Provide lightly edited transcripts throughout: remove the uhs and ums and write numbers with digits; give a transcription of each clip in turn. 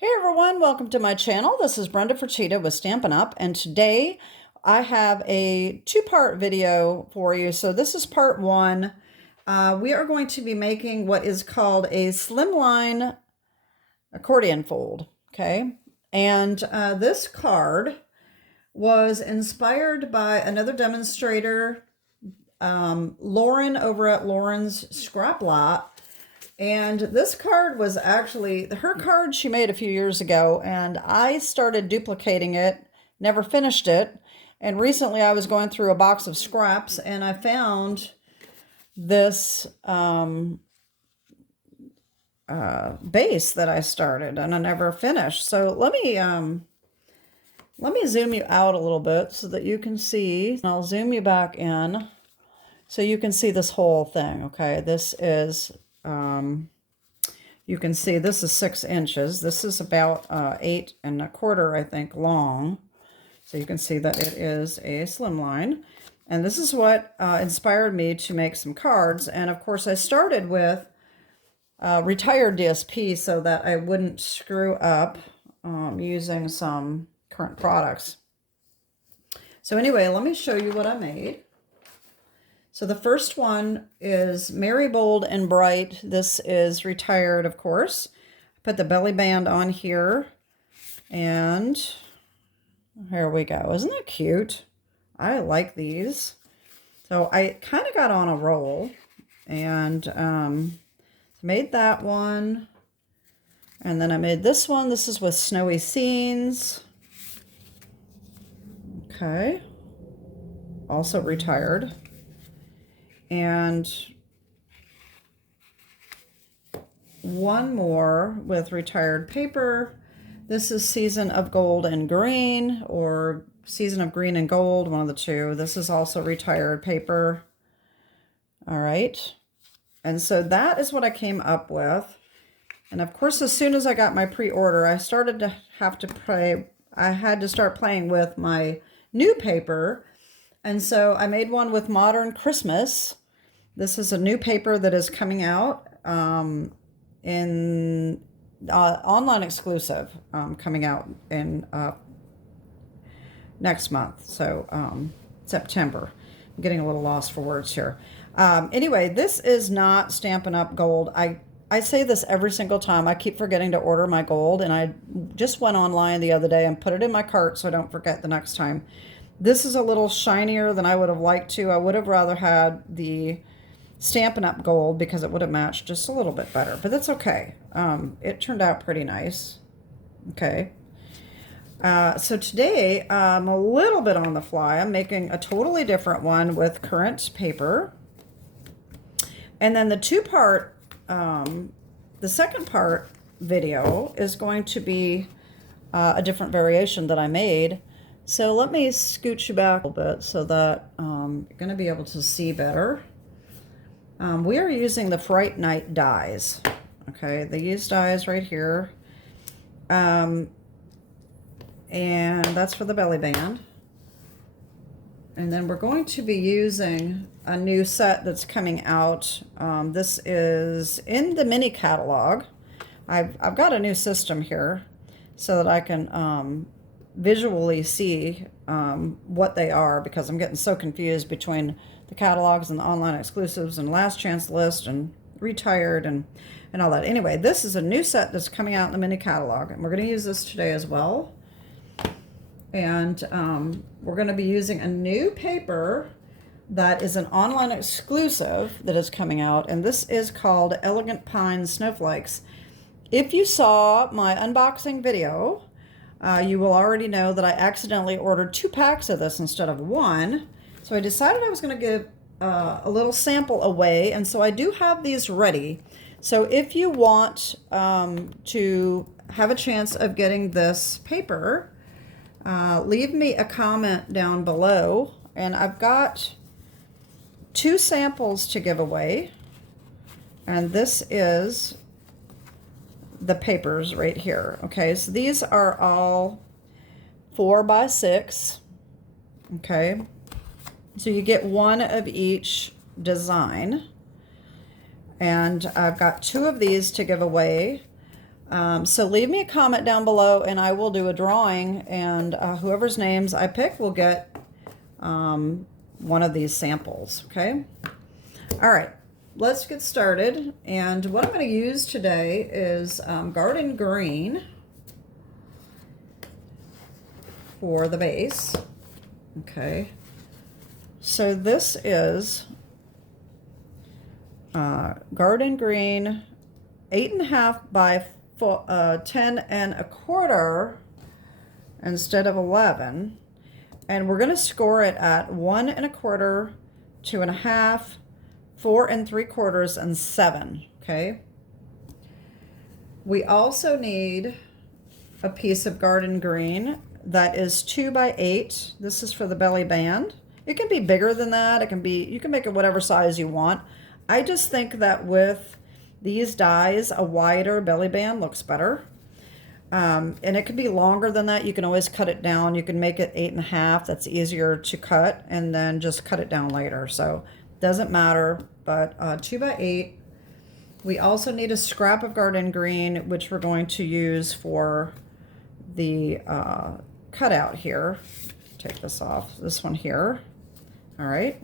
Hey everyone, welcome to my channel. This is Brenda Ferchita with Stampin' Up, and today I have a two-part video for you. So this is part one. We are going to be making what is called a Slimline Accordion Fold, okay? And this card was inspired by another demonstrator, Lauren over at Lauren's Scrap Lot. And this card was actually her card she made a few years ago, and I started duplicating it, never finished it. And recently I was going through a box of scraps and I found this base that I started and I never finished. So let me zoom you out a little bit so that you can see. And I'll zoom you back in so you can see this whole thing. Okay, this is you can see this is 6 inches. This is about 8 1/4, I think, long. So you can see that it is a slimline. And this is what inspired me to make some cards. And of course I started with retired DSP so that I wouldn't screw up using some current products. So anyway, let me show you what I made. So the first one is Merry, Bold, and Bright. This is retired, of course. Put the belly band on here, and here we go. Isn't that cute? I like these. So I kind of got on a roll, and made that one. And then I made this one. This is with snowy scenes. Okay. Also retired. And one more with retired paper. This is Season of Gold and Green, or Season of Green and Gold, one of the two. This is also retired paper. All right. And so that is what I came up with. And of course, as soon as I got my pre-order, I started to have to play. I had to start playing with my new paper. And so I made one with Modern Christmas. This is a new paper that is coming out in online exclusive, coming out in next month, so September. I'm getting a little lost for words here. Anyway, this is not Stampin' Up! Gold. I say this every single time. I keep forgetting to order my gold, and I just went online the other day and put it in my cart so I don't forget the next time. This is a little shinier than I would have liked to. I would have rather had the Stampin' Up! Gold because it would have matched just a little bit better, but that's okay. It turned out pretty nice. Okay. So today, I'm a little bit on the fly. I'm making a totally different one with current paper. And then the the second part video is going to be a different variation that I made. So let me scooch you back a little bit so that you're going to be able to see better. We are using the Fright Night dies. Okay, these dies right here. And that's for the belly band. And then we're going to be using a new set that's coming out. This is in the mini catalog. I've got a new system here so that I can visually see what they are, because I'm getting so confused between the catalogs and the online exclusives and last chance list and retired and all that. Anyway, this is a new set that's coming out in the mini catalog, and we're going to use this today as well. And we're going to be using a new paper that is an online exclusive that is coming out, and this is called Elegant Pine Snowflakes. If you saw my unboxing video, you will already know that I accidentally ordered 2 packs of this instead of 1. So I decided I was going to give a little sample away, and so I do have these ready. So if you want to have a chance of getting this paper, leave me a comment down below, and I've got 2 samples to give away, and this is the papers right here. Okay, so these are all 4 by 6. Okay, so you get 1 of each design, and I've got 2 of these to give away. So leave me a comment down below and I will do a drawing, and whoever's names I pick will get one of these samples, okay? All right, let's get started. And what I'm going to use today is Garden Green for the base, okay? So this is Garden Green 8.5 by 10 1/4 instead of 11, and we're going to score it at 1 1/4, 2 1/2, 4 3/4, and 7. Okay. We also need a piece of Garden Green that is 2 by 8. This is for the belly band. It can be bigger than that. It can be, you can make it whatever size you want. I just think that with these dies, a wider belly band looks better. And it can be longer than that. You can always cut it down. You can make it 8.5. That's easier to cut, and then just cut it down later. So doesn't matter, but 2 by 8. We also need a scrap of Garden Green, which we're going to use for the cutout here. Take this off, this one here. All right.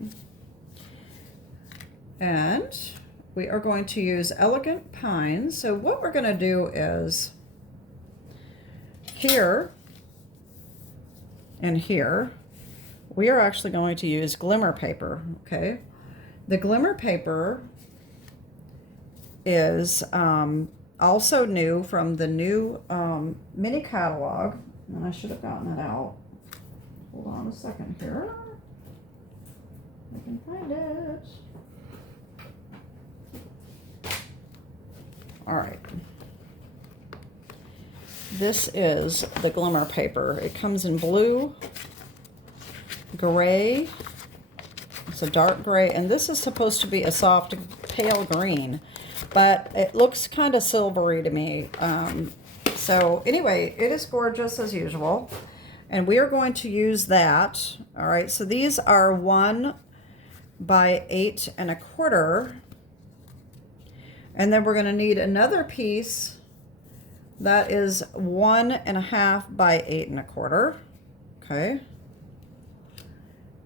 And we are going to use Elegant Pine. So what we're going to do is here and here, we are actually going to use glimmer paper, okay? The glimmer paper is also new from the new mini catalog, and I should have gotten it out. Hold on a second here. I can find it. All right. This is the glimmer paper. It comes in blue, gray, it's a dark gray, and this is supposed to be a soft pale green, but it looks kind of silvery to me. So anyway, it is gorgeous as usual, and we are going to use that. All right, so these are 1 by 8 1/4. And then we're going to need another piece that is 1 1/2 by 8 1/4. Okay.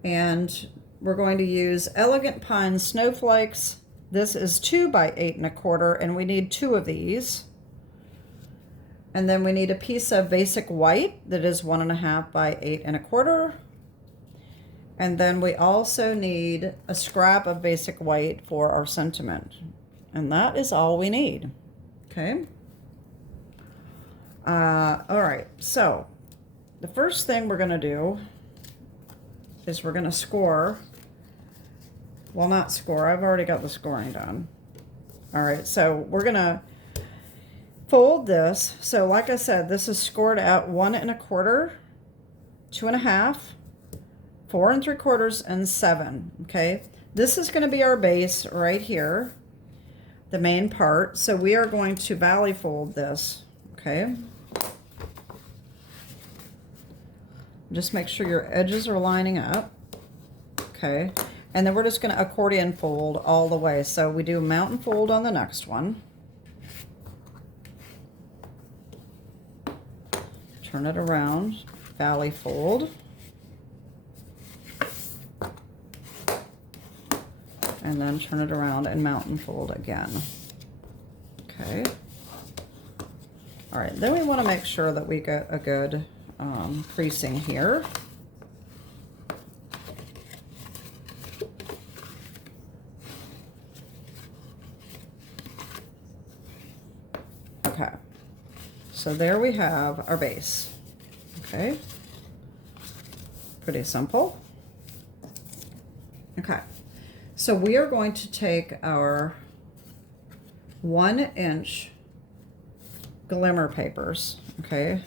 And we're going to use Elegant Pine Snowflakes. This is 2 by 8 1/4, and we need 2 of these. And then we need a piece of basic white that is 1 1/2 by 8 1/4. And then we also need a scrap of basic white for our sentiment. And that is all we need, okay? All right, so the first thing we're going to do is we're going to score. Well, not score. I've already got the scoring done. All right, so we're going to fold this. So like I said, this is scored at 1 1/4, 2 1/2, 4 3/4, and 7, okay? This is going to be our base right here, the main part. So we are going to valley fold this, okay? Just make sure your edges are lining up, okay? And then we're just going to accordion fold all the way. So we do a mountain fold on the next one. Turn it around, valley fold. And then turn it around and mountain fold again. Okay. All right, then we want to make sure that we get a good creasing here. Okay, so there we have our base. Okay, pretty simple. Okay. So we are going to take our 1-inch glimmer papers, okay,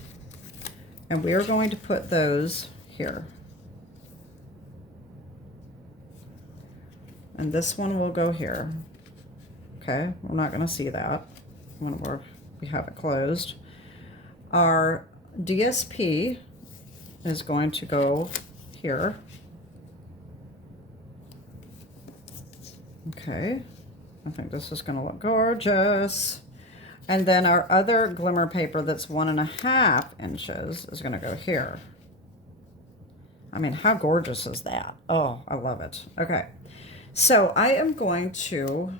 and we are going to put those here. And this one will go here, okay? We're not going to see that when we have it closed. Our DSP is going to go here. Okay, I think this is going to look gorgeous. And then our other glimmer paper that's 1.5 inches is going to go here. I mean, how gorgeous is that? Oh, I love it. Okay, so I am going to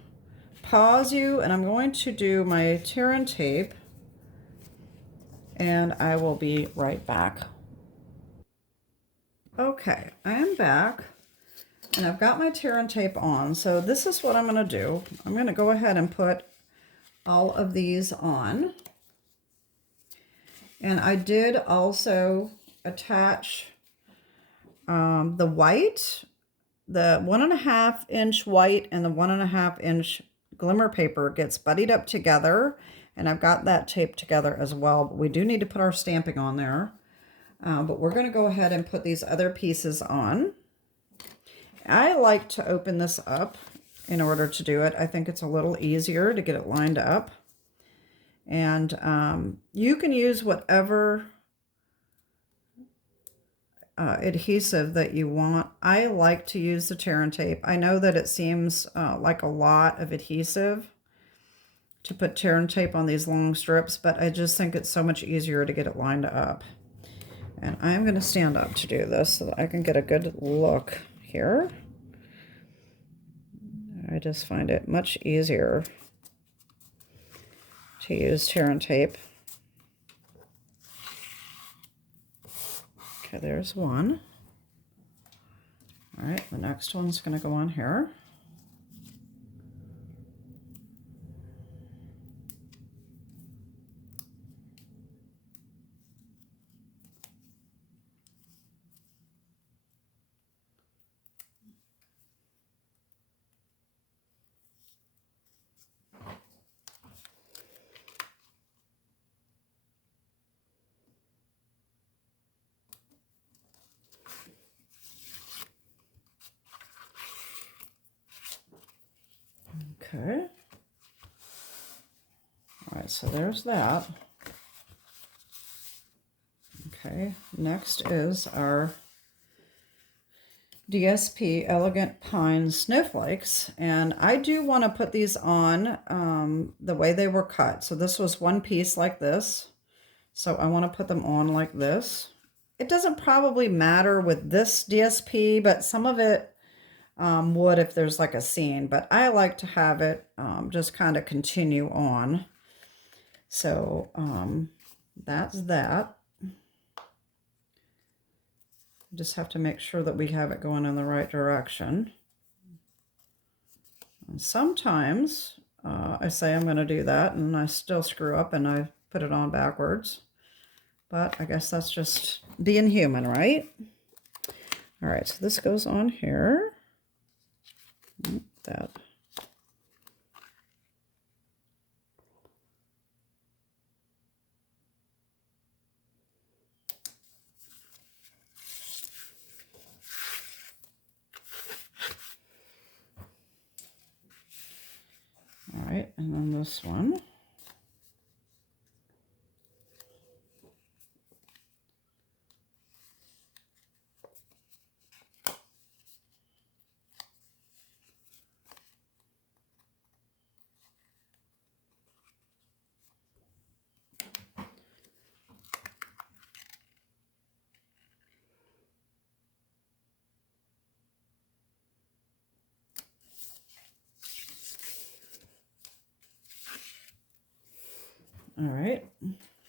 pause you and I'm going to do my tear and tape, and I will be right back. Okay, I am back and I've got my tear and tape on. So this is what I'm going to do. I'm going to go ahead and put all of these on. And I did also attach the white, the 1.5 inch white and the 1.5 inch glimmer paper gets buddied up together. And I've got that taped together as well. But we do need to put our stamping on there. But we're going to go ahead and put these other pieces on. I like to open this up in order to do it. I think it's a little easier to get it lined up. And you can use whatever adhesive that you want. I like to use the tear and tape. I know that it seems like a lot of adhesive to put tear and tape on these long strips, but I just think it's so much easier to get it lined up. And I'm going to stand up to do this so that I can get a good look here. I just find it much easier to use tear and tape. Okay, there's one. All right, the next one's going to go on here. Okay. All right, so there's that. Okay, next is our DSP Elegant Pine Snowflakes. And I do want to put these on the way they were cut. So this was one piece like this. So I want to put them on like this. It doesn't probably matter with this DSP, but some of it would if there's like a scene, but I like to have it just kind of continue on. So that's that. Just have to make sure that we have it going in the right direction. And sometimes I say I'm going to do that and I still screw up and I put it on backwards. But I guess that's just being human, right? All right, so this goes on here. That. All right, and then this one. All right,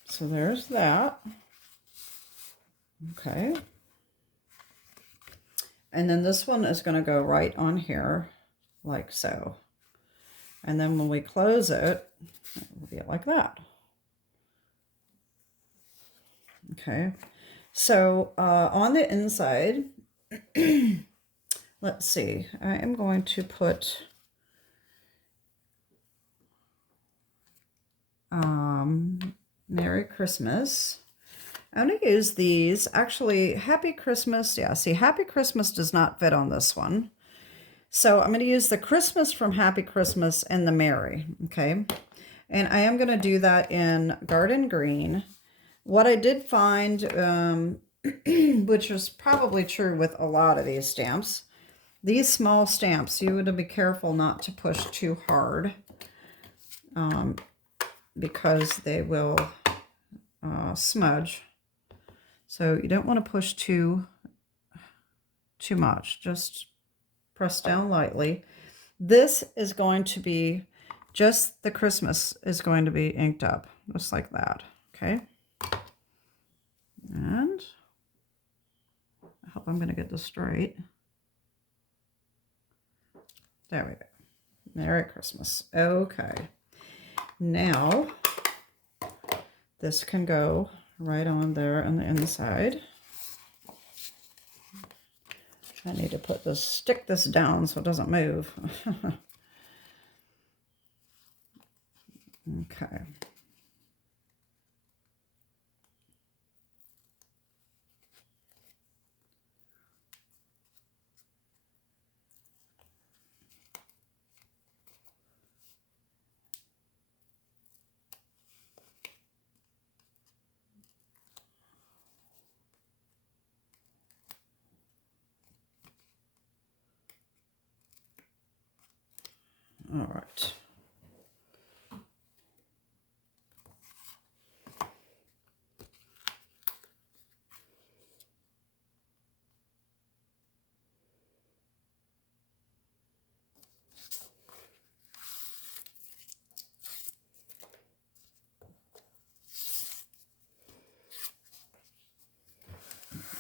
so there's that. Okay. And then this one is going to go right on here, like so. And then when we close it, it will be like that. Okay. So on the inside, let's see, I am going to put Merry Christmas. I'm going to use these. Actually, Happy Christmas. Yeah, see, Happy Christmas does not fit on this one. So I'm going to use the Christmas from Happy Christmas and the Merry. Okay. And I am going to do that in Garden Green. What I did find, which is probably true with a lot of these stamps, these small stamps, you would be careful not to push too hard. because they will smudge. So you don't want to push too much. Just press down lightly. This is going to be just the Christmas is going to be inked up, just like that. Okay. And I hope I'm going to get this straight. There we go. Merry Christmas. Okay. Now, this can go right on there on the inside. I need to stick this down so it doesn't move. Okay. All right.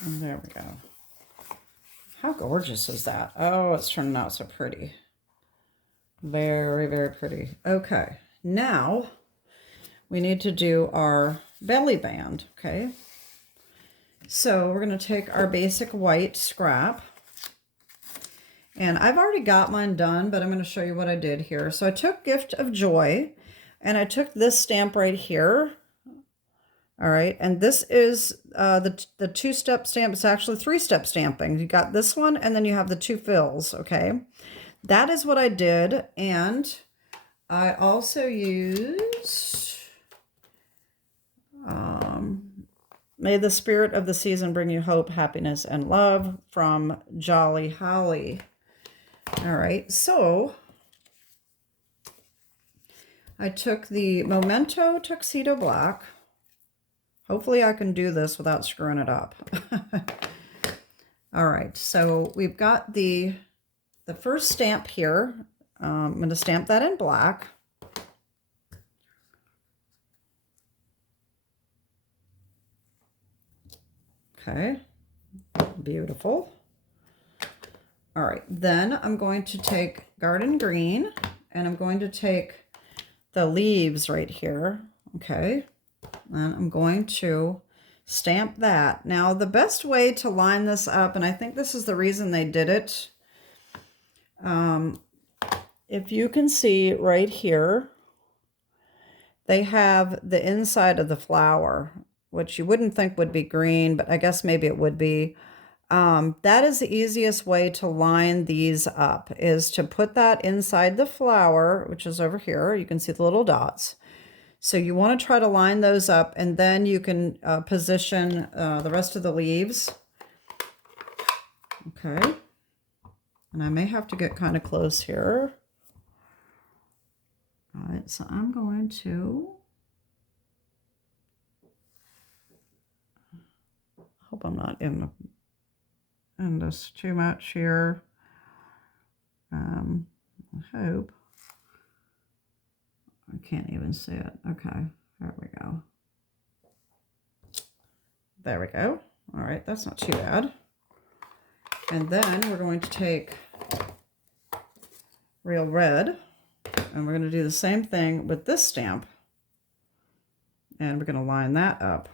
And there we go. How gorgeous is that? Oh, it's turning out so pretty. Very, very pretty. Okay, now we need to do our belly band, okay? So we're going to take our basic white scrap. And I've already got mine done, but I'm going to show you what I did here. So I took Gift of Joy, and I took this stamp right here. All right, and this is the two-step stamp. It's actually three-step stamping. You got this one, and then you have the two fills, okay? That is what I did, and I also used May the Spirit of the Season Bring You Hope, Happiness, and Love from Jolly Holly. All right, so I took the Memento Tuxedo Black. Hopefully I can do this without screwing it up. All right, so we've got the first stamp here. I'm going to stamp that in black. Okay, beautiful. All right, then I'm going to take Garden Green, and I'm going to take the leaves right here, okay? And I'm going to stamp that. Now, the best way to line this up, and I think this is the reason they did it, if you can see right here, they have the inside of the flower, which you wouldn't think would be green, but I guess maybe it would be. That is the easiest way to line these up, is to put that inside the flower, which is over here. You can see the little dots. So you want to try to line those up, and then you can position the rest of the leaves. Okay. And I may have to get kind of close here. All right, so I'm going to... hope I'm not in this too much here. I hope. I can't even see it. Okay, there we go. There we go. All right, that's not too bad. And then we're going to take Real Red, and we're going to do the same thing with this stamp. And we're going to line that up.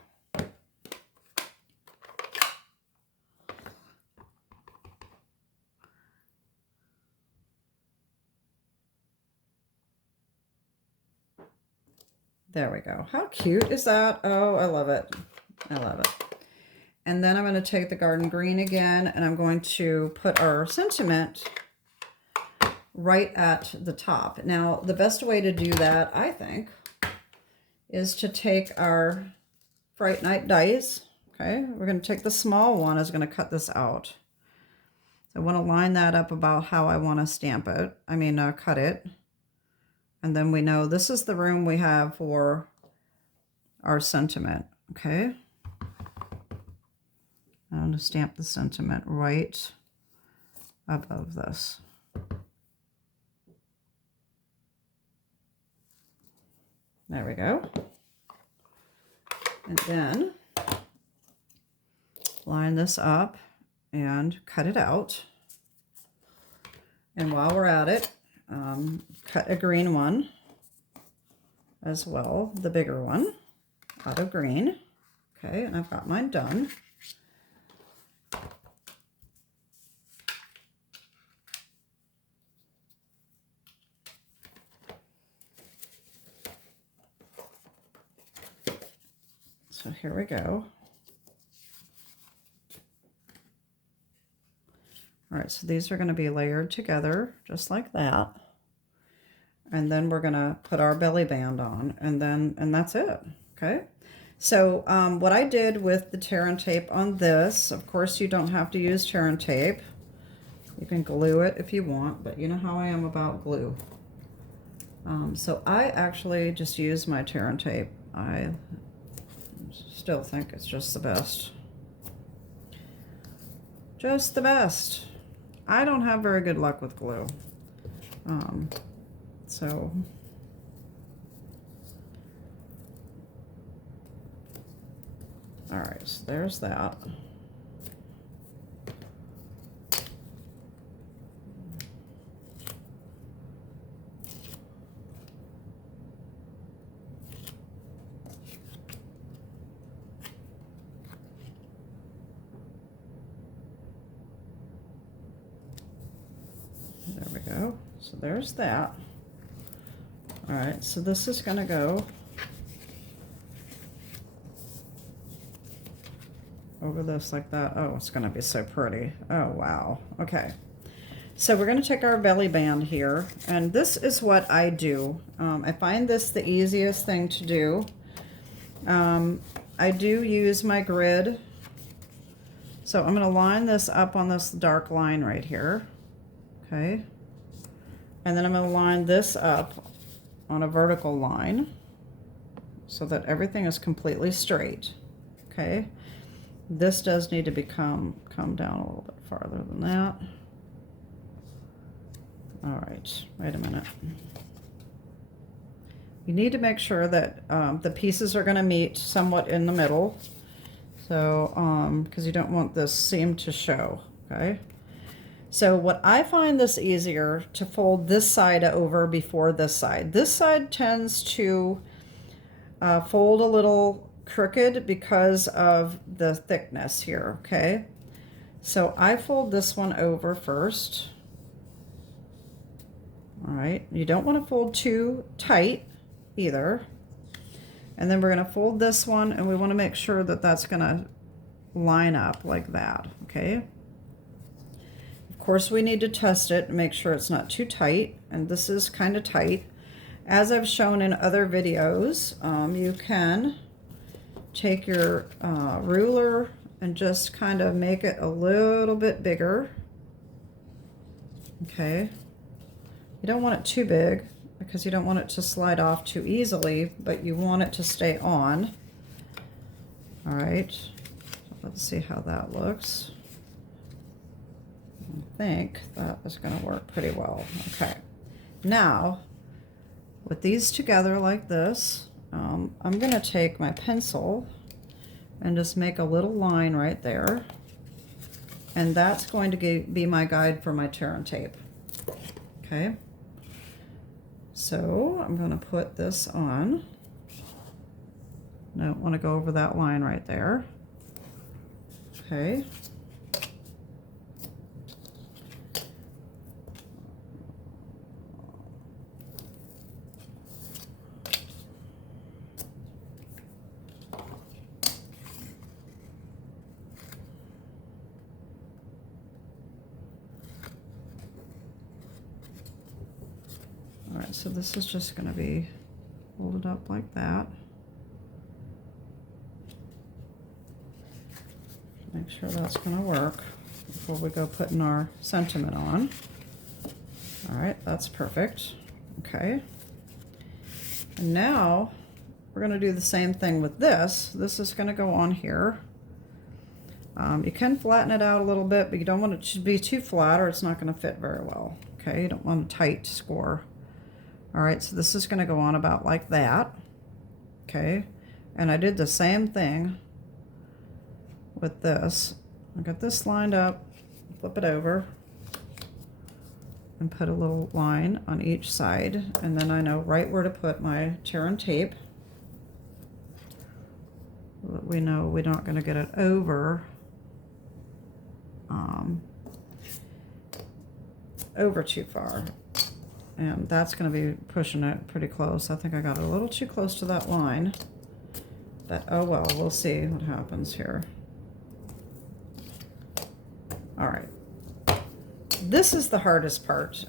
There we go. How cute is that? Oh, I love it. I love it. And then I'm going to take the Garden Green again, and I'm going to put our sentiment right at the top. Now, the best way to do that, I think, is to take our Fright Night dice. Okay, we're going to take the small one. I was going to cut this out. So I want to line that up about how I want to stamp it. I mean, cut it. And then we know this is the room we have for our sentiment, okay? I'm going to stamp the sentiment right above this. There we go. And then line this up and cut it out. And while we're at it, cut a green one as well, the bigger one, out of green. Okay, and I've got mine done. So here we go. All right, so these are going to be layered together just like that. And then we're going to put our belly band on, and that's it. Okay. So what I did with the tear and tape on this, of course you don't have to use tear and tape. You can glue it if you want, but you know how I am about glue. So I actually just use my tear and tape. I still think it's just the best. Just the best. I don't have very good luck with glue. So all right, so there's that. There we go. So there's that. All right, so this is going to go over this like that. Oh, it's going to be so pretty. Oh, wow. Okay. So we're going to take our belly band here, and this is what I do. I find this the easiest thing to do. I do use my grid. So I'm going to line this up on this dark line right here. Okay. And then I'm going to line this up on a vertical line so that everything is completely straight. Okay. This does need to come down a little bit farther than that. All right, wait a minute. You need to make sure that the pieces are going to meet somewhat in the middle. So, because you don't want this seam to show, okay? So what I find this easier to fold this side over before this side. This side tends to fold a little crooked because of the thickness here, okay? So I fold this one over first. All right, you don't want to fold too tight either. And then we're going to fold this one, and we want to make sure that that's going to line up like that, okay? Of course, we need to test it and make sure it's not too tight, and this is kind of tight. As I've shown in other videos, you can take your ruler and just kind of make it a little bit bigger, okay? You don't want it too big because you don't want it to slide off too easily, but you want it to stay on. All right, let's see how that looks. I think that is going to work pretty well. Okay, now with these together like this, I'm going to take my pencil and just make a little line right there, and that's going to be my guide for my tear and tape. Okay. So I'm going to put this on. I don't want to go over that line right there. Okay. All right, so this is just going to be folded up like that. Make sure that's going to work before we go putting our sentiment on. All right, that's perfect. Okay. And now we're going to do the same thing with this. This is going to go on here. You can flatten it out a little bit, but you don't want it to be too flat or it's not going to fit very well. Okay, you don't want a tight score. All right, so this is going to go on about like that. Okay, and I did the same thing with this. I got this lined up, flip it over, and put a little line on each side, and then I know right where to put my tear and tape. But we know we're not going to get it over too far, and that's going to be pushing it pretty close. I think I got it a little too close to that line, but oh well, we'll see what happens here. All right, this is the hardest part.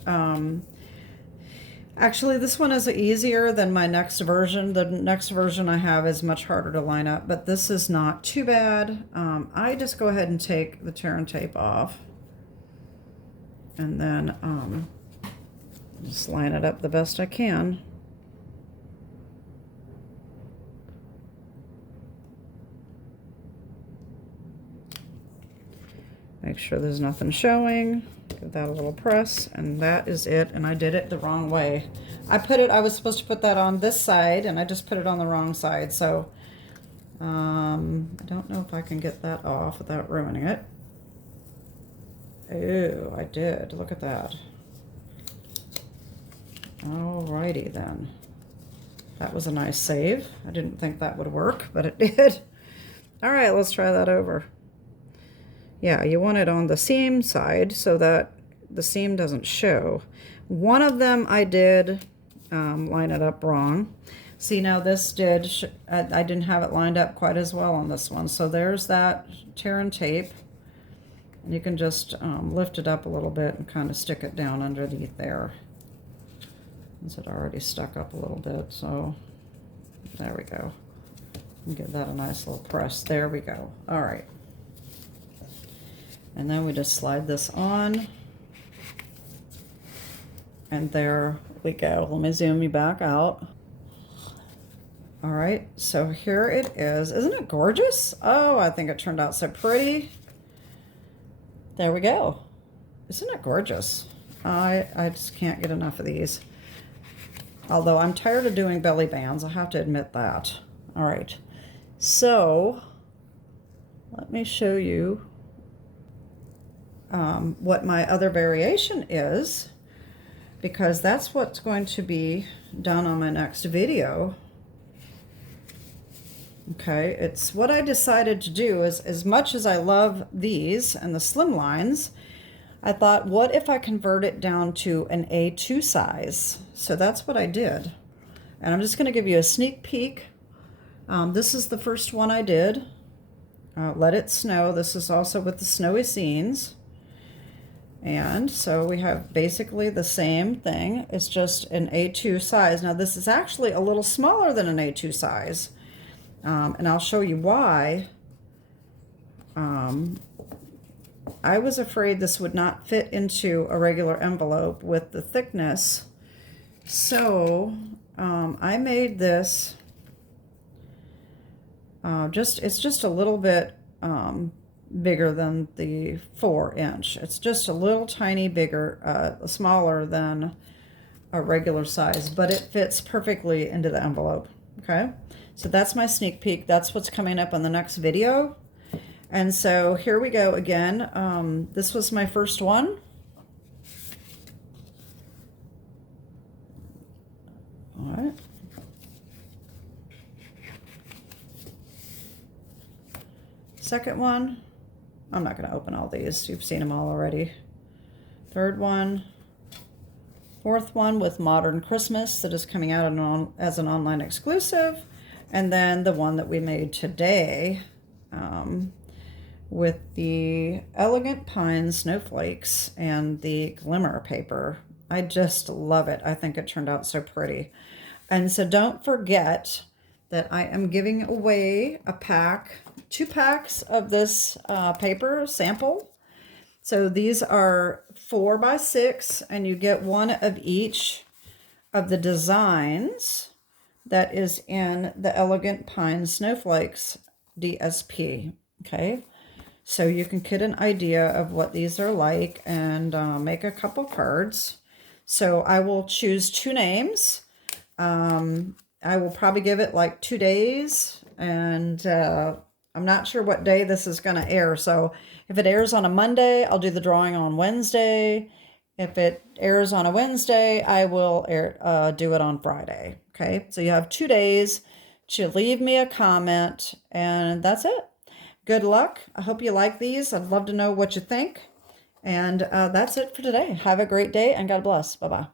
Actually, this one is easier than my next version. The next version I have is much harder to line up, but this is not too bad. I just go ahead and take the tear and tape off, and then just line it up the best I can. Make sure there's nothing showing. Give that a little press, and that is it. And I did it the wrong way. I was supposed to put that on this side, and I just put it on the wrong side. So I don't know if I can get that off without ruining it. Oh, I did. Look at that. Alrighty then. That was a nice save. I didn't think that would work, but it did. All right, let's try that over. Yeah, you want it on the seam side so that the seam doesn't show. One of them I did line it up wrong. See, now this I didn't have it lined up quite as well on this one. So there's that tear and tape. And you can just lift it up a little bit and kind of stick it down underneath there. Since it already stuck up a little bit, so there we go. And give that a nice little press. There we go. All right. And then we just slide this on. And there we go. Let me zoom you back out. All right, so here it is. Isn't it gorgeous? Oh, I think it turned out so pretty. There we go. Isn't it gorgeous? I just can't get enough of these. Although I'm tired of doing belly bands, I have to admit that. All right, so let me show you what my other variation is, because that's what's going to be done on my next video. Okay, it's what I decided to do is, as much as I love these and the Slimlines, I thought, what if I convert it down to an A2 size? So that's what I did. And I'm just going to give you a sneak peek. This is the first one I did. Let It Snow. This is also with the snowy scenes. And so we have basically the same thing. It's just an A2 size. Now this is actually a little smaller than an A2 size. And I'll show you why. I was afraid this would not fit into a regular envelope with the thickness. So I made this it's just a little bit bigger than the 4-inch. It's just a little tiny bigger, smaller than a regular size, but it fits perfectly into the envelope. Okay, so that's my sneak peek. That's what's coming up on the next video. And so here we go again. This was my first one. All right. Second one. I'm not going to open all these. You've seen them all already. Third one. Fourth one with Modern Christmas that is coming out as an online exclusive. And then the one that we made today with the Elegant Pine Snowflakes and the glimmer paper. I just love it. I think it turned out so pretty. And so don't forget that I am giving away a pack, 2 packs of this paper sample. So these are 4x6, and you get one of each of the designs that is in the Elegant Pine Snowflakes DSP. Okay, so you can get an idea of what these are like and make a couple cards. So I will choose 2 names. I will probably give it like 2 days, and I'm not sure what day this is going to air. So if it airs on a Monday, I'll do the drawing on Wednesday. If it airs on a Wednesday, I will do it on Friday. Okay, so you have 2 days to leave me a comment, and that's it. Good luck. I hope you like these. I'd love to know what you think. And that's it for today. Have a great day, and God bless. Bye-bye.